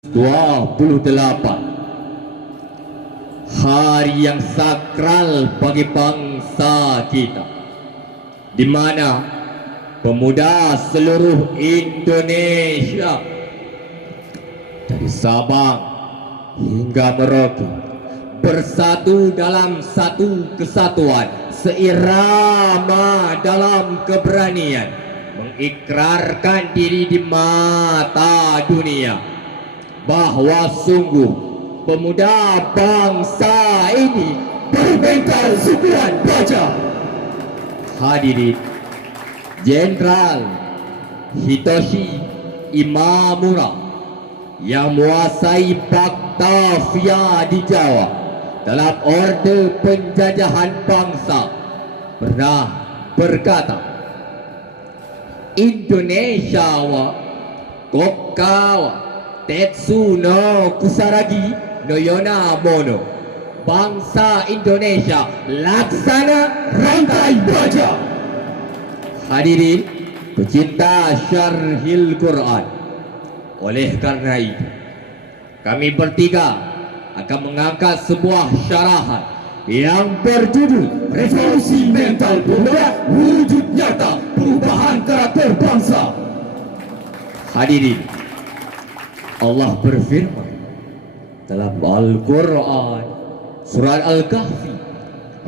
28 hari yang sakral bagi bangsa kita, di mana pemuda seluruh Indonesia dari Sabang hingga Merauke bersatu dalam satu kesatuan, seirama dalam keberanian mengikrarkan diri di mata dunia bahwa sungguh pemuda bangsa ini bermental sukuan baja. Hadirin, Jenderal Hitoshi Imamura yang menguasai Batavia di Jawa dalam Orde Penjajahan Bangsa pernah berkata, Indonesia wa Kokkawa Tetsu no Kusaragi no Yona Mono. Bangsa Indonesia laksana rantai baja. Hadirin pecinta syarhil Quran, oleh karena itu kami bertiga akan mengangkat sebuah syarahan yang berjudul Revolusi Mental Pemuda, Wujud Nyata Perubahan Karakter Bangsa. Hadirin, Allah berfirman dalam Al-Quran Surat Al-Kahfi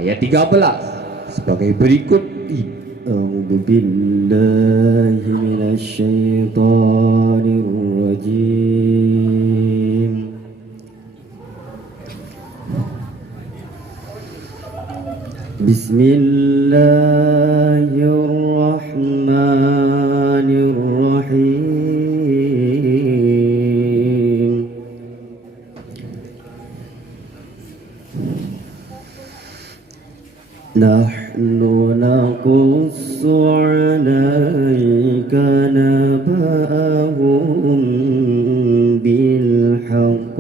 ayat 13 sebagai berikut ini. A'udzu billahi minasy syaithanir rajim. Bismillahirrahmanirrahim. Nahnu naqussu 'alaika naba'ahum bil haqq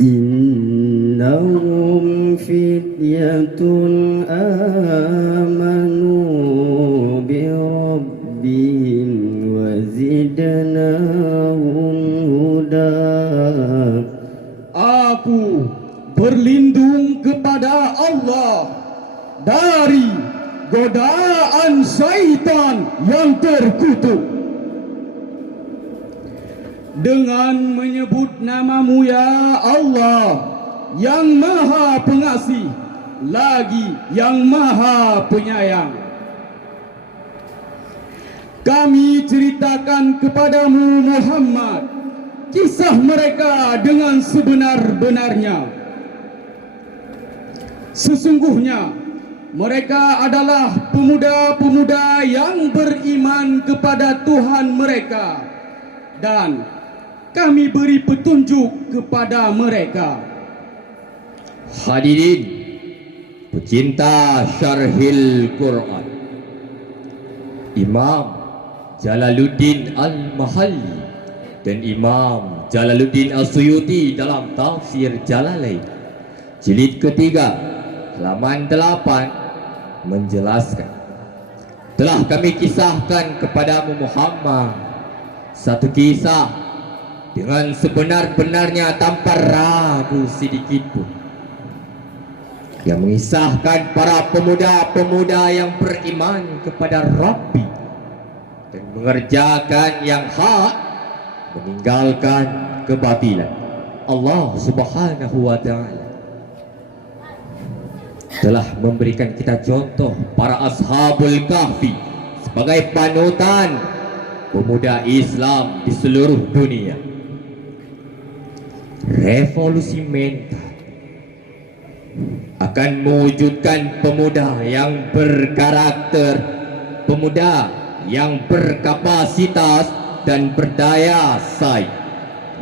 innahum fityatun amanu bi rabbihim wa zidnahum huda. Aku berlindung kepada Allah dari godaan syaitan yang terkutuk dengan menyebut namamu ya Allah, yang maha pengasih lagi yang maha penyayang. Kami ceritakan kepadamu Muhammad kisah mereka dengan sebenar-benarnya. Sesungguhnya mereka adalah pemuda-pemuda yang beriman kepada Tuhan mereka, dan kami beri petunjuk kepada mereka. Hadirin pecinta syarhil Quran, Imam Jalaluddin Al-Mahalli dan Imam Jalaluddin As-Suyuti dalam tafsir Jalalain jilid ketiga halaman 8 menjelaskan, telah kami kisahkan kepadamu Muhammad satu kisah dengan sebenar-benarnya tanpa ragu sedikit pun, yang mengisahkan para pemuda-pemuda yang beriman kepada Rabbi dan mengerjakan yang hak, meninggalkan kebatilan Allah Subhanahu wa ta'ala. Telah memberikan kita contoh para Ashabul Kahfi sebagai panutan pemuda Islam di seluruh dunia. Revolusi mental akan mewujudkan pemuda yang berkarakter, pemuda yang berkapasitas dan berdaya saing.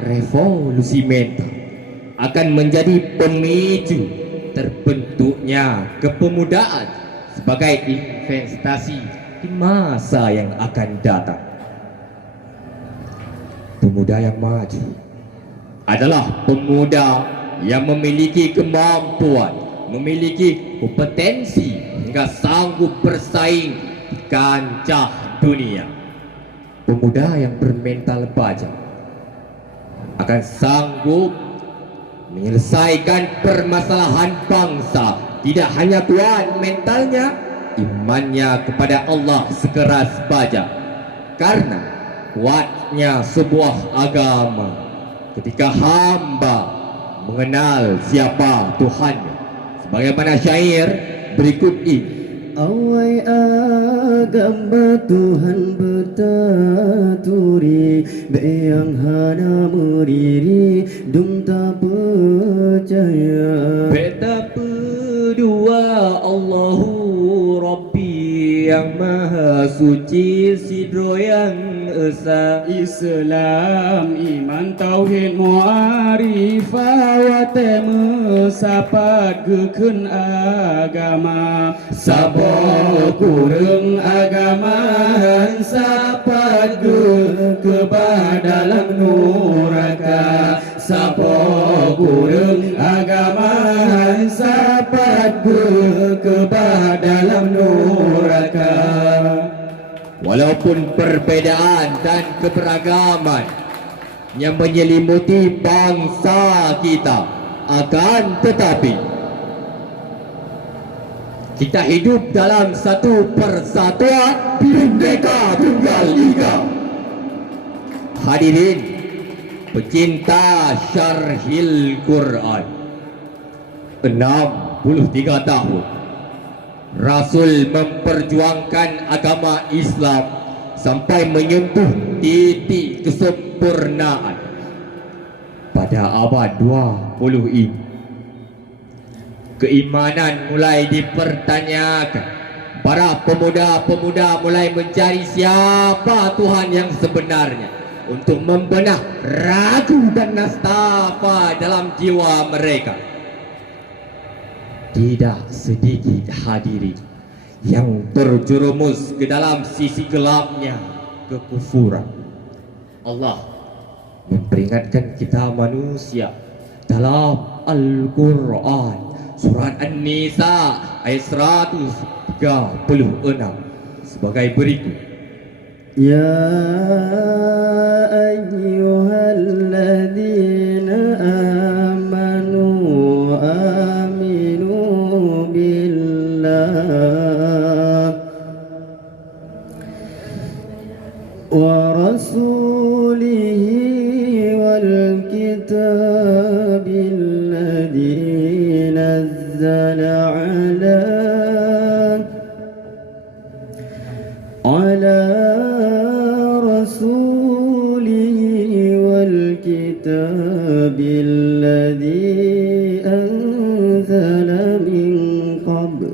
Revolusi mental akan menjadi pemicu terbentuknya kepemudaan sebagai investasi di masa yang akan datang. Pemuda yang maju adalah pemuda yang memiliki kemampuan, memiliki kompetensi hingga sanggup bersaing di kancah dunia. Pemuda yang bermental baja akan sanggup menyelesaikan permasalahan bangsa. Tidak hanya kuat mentalnya, imannya kepada Allah sekeras baja. Karena kuatnya sebuah agama ketika hamba mengenal siapa Tuhannya. Sebagaimana syair berikut ini. Awai agama Tuhan bertaturi, yang hana meriri dum tak percaya. Betapa dua Allahu Rabbi yang maha suci sidro yang esa. Islam, iman, tauhid, mu'arifah wa temu sapat geken agama. Sapa kurang agama sapat ke dalam neraka. Sapa kurang agama sapat ke dalam neraka. Walaupun perbedaan dan keberagaman yang menyelimuti bangsa kita, akan tetapi kita hidup dalam satu persatuan Bhinneka Tunggal Ika. Hadirin pecinta syarhil Quran, 63 tahun Rasul memperjuangkan agama Islam sampai menyentuh titik kesempurnaan pada abad 20 ini. Keimanan mulai dipertanyakan. Para pemuda-pemuda mulai mencari siapa Tuhan yang sebenarnya untuk membenah ragu dan nastapa dalam jiwa mereka. Tidak sedikit hadirin yang terjerumus ke dalam sisi gelapnya kekufuran. Allah memperingatkan kita manusia dalam Al-Quran Surat An-Nisa ayat 136 sebagai berikut. Ya ayyuhalladzina amanu aminu billah wa rasulihi wal kitabil ladzi nazzala ala rasulihi wal kitabil ladzi anzala min qabl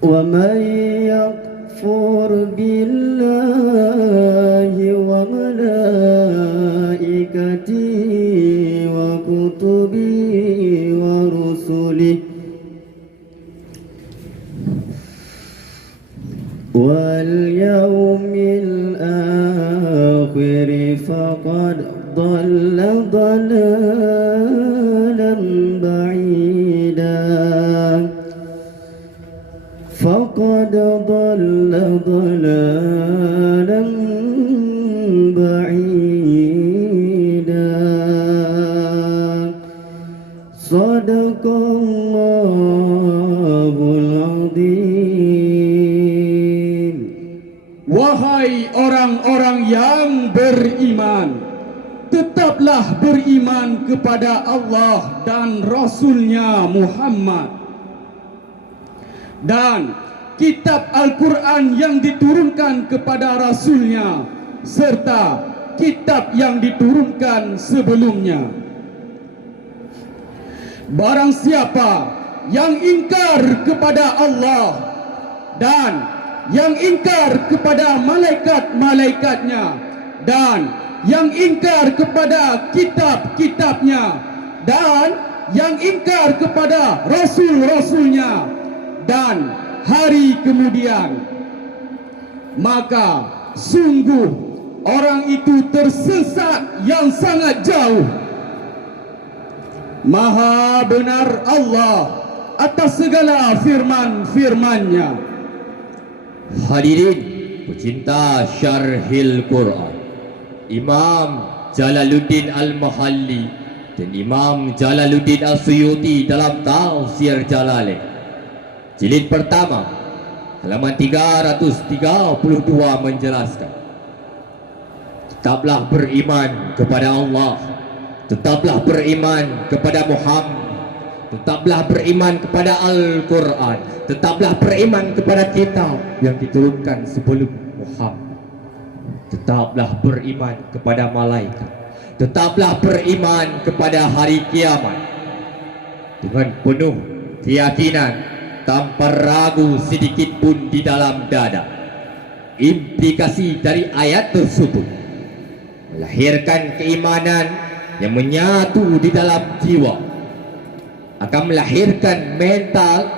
wa man yakfur billahi wa malaikatihi wa kutubihi wa rusulihi wal yawmil akhir faqad dhalla dhalalan ba'ida. Faqad dhalla dhalalan ba'ida. Sadaqallahul azim. Wahai orang-orang yang beriman, tetaplah beriman kepada Allah dan Rasulnya Muhammad, dan kitab Al-Quran yang diturunkan kepada Rasulnya, serta kitab yang diturunkan sebelumnya. Barang siapa yang ingkar kepada Allah dan yang ingkar kepada malaikat-malaikatnya dan yang ingkar kepada kitab-kitabnya dan yang ingkar kepada rasul-rasulnya dan hari kemudian, maka sungguh orang itu tersesat yang sangat jauh. Maha benar Allah atas segala firman-firman-Nya. Hadirin pecinta syarhil Quran, Imam Jalaluddin Al-Mahalli dan Imam Jalaluddin As-Suyuti dalam Tafsir Jalalain jilid pertama halaman 332 menjelaskan, tetaplah beriman kepada Allah, tetaplah beriman kepada Muhammad, tetaplah beriman kepada Al-Quran, tetaplah beriman kepada kitab yang diturunkan sebelum Muhammad, tetaplah beriman kepada malaikat, tetaplah beriman kepada hari kiamat dengan penuh keyakinan tanpa ragu sedikit pun di dalam dada. Implikasi dari ayat tersebut melahirkan keimanan yang menyatu di dalam jiwa, akan melahirkan mental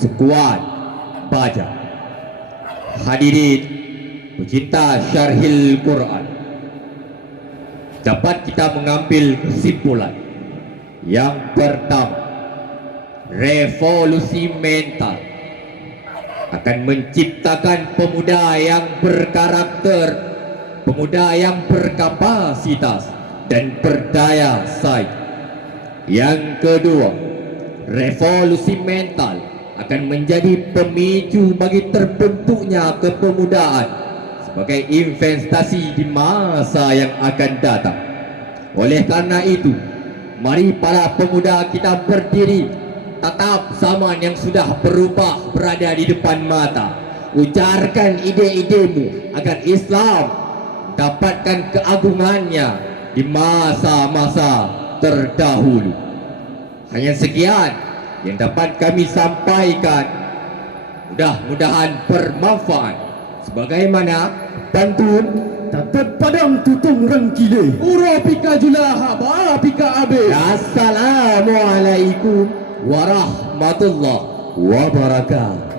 sekuat baja. Hadirin pecinta syarhil Quran, dapat kita mengambil kesimpulan yang pertama, revolusi mental akan menciptakan pemuda yang berkarakter, pemuda yang berkapasitas dan berdaya saing. Yang kedua, revolusi mental akan menjadi pemicu bagi terbentuknya kepemudaan sebagai investasi di masa yang akan datang. Oleh karena itu, mari para pemuda kita berdiri, tatap zaman yang sudah berubah berada di depan mata. Ujarkan ide-idemu agar Islam dapatkan keagungannya di masa-masa terdahulu. Hanya sekian yang dapat kami sampaikan. Mudah-mudahan bermanfaat. Sebagaimana pantun, Tatat padang tutung rengkile. Urapika julaha ba'apika abe. Assalamualaikum warahmatullahi wabarakatuh.